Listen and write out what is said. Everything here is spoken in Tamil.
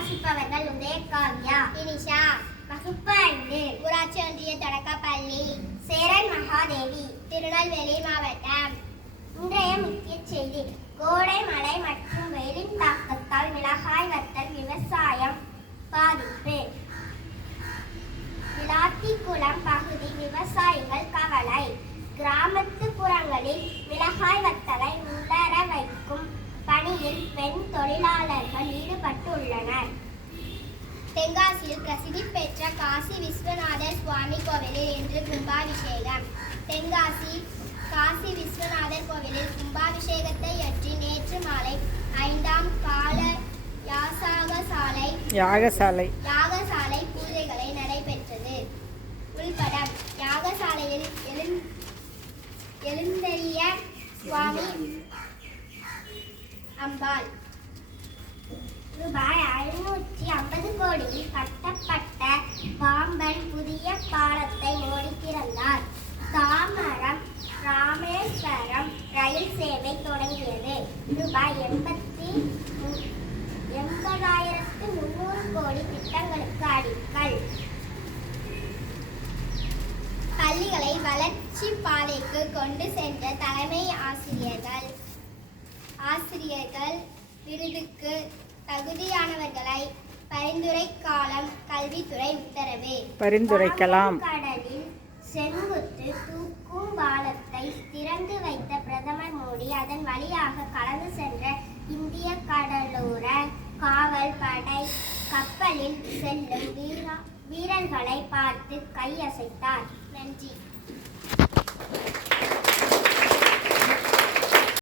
வாசிப்பவர்கள் உதயகாவ்யா, இனிஷா. வகுப்பு 5, ஊராட்சி ஒன்றிய தொடக்கப்பள்ளி, சேரன் மகாதேவி, திருநெல்வேலி மாவட்டம். இன்றைய முக்கிய செய்தி. கோடை மழை மற்றும் வெயிலின் தாக்கத்தால் மிளகாய் வத்தல் விவசாயம் பாதிப்பு. விளாத்திக்குளம் பகுதி விவசாயிகள் கவலை. கிராமத்து புறங்களில் மிளகாய் வத்தலை உலர வைக்கும் பணியில் பெண் தொழிலாளர்கள் ஈடுபட்டுள்ளனர். தென்காசியில் பிரசித்தி பெற்ற காசி விஸ்வநாதர் சுவாமி கோவிலில் இன்று கும்பாபிஷேகம். தென்காசி காசி விஸ்வநாதர் கோவிலில் கும்பாபிஷேகத்தை ஒட்டி நேற்று மாலை 5ஆம் கால யாகசாலை பூஜைகளை நடைபெற்றது. உள்படம். யாகசாலையில் எழுந்தருளிய சுவாமி அம்பாள் ரூபாய் 550 கோடியில் கட்டப்பட்ட பாம்பன் புதிய பாலத்தை மோடி திறந்தார். தாம்பரம் ராமேஸ்வரம் ரயில் சேவை தொடங்கியது. ரூபாய் 80,300 கோடி திட்டங்களுக்கு அடிக்கல். பள்ளிகளை வளர்ச்சி பாதைக்கு கொண்டு சென்ற தலைமை ஆசிரியர்கள் விருதுக்கு தகுதியானவர்களை பரிந்துரைக்காலம் கல்வித்துறை உத்தரவு. பரிந்துரைக்கலாம். கடலில் செங்குத்து தூக்கும் பாலத்தை திறந்து வைத்த பிரதமர் மோடி அதன் வழியாக கடந்து சென்ற இந்திய கடலோர காவல் படை கப்பலில் செல்லும் வீரர்களை பார்த்து கையசைத்தார். நன்றி.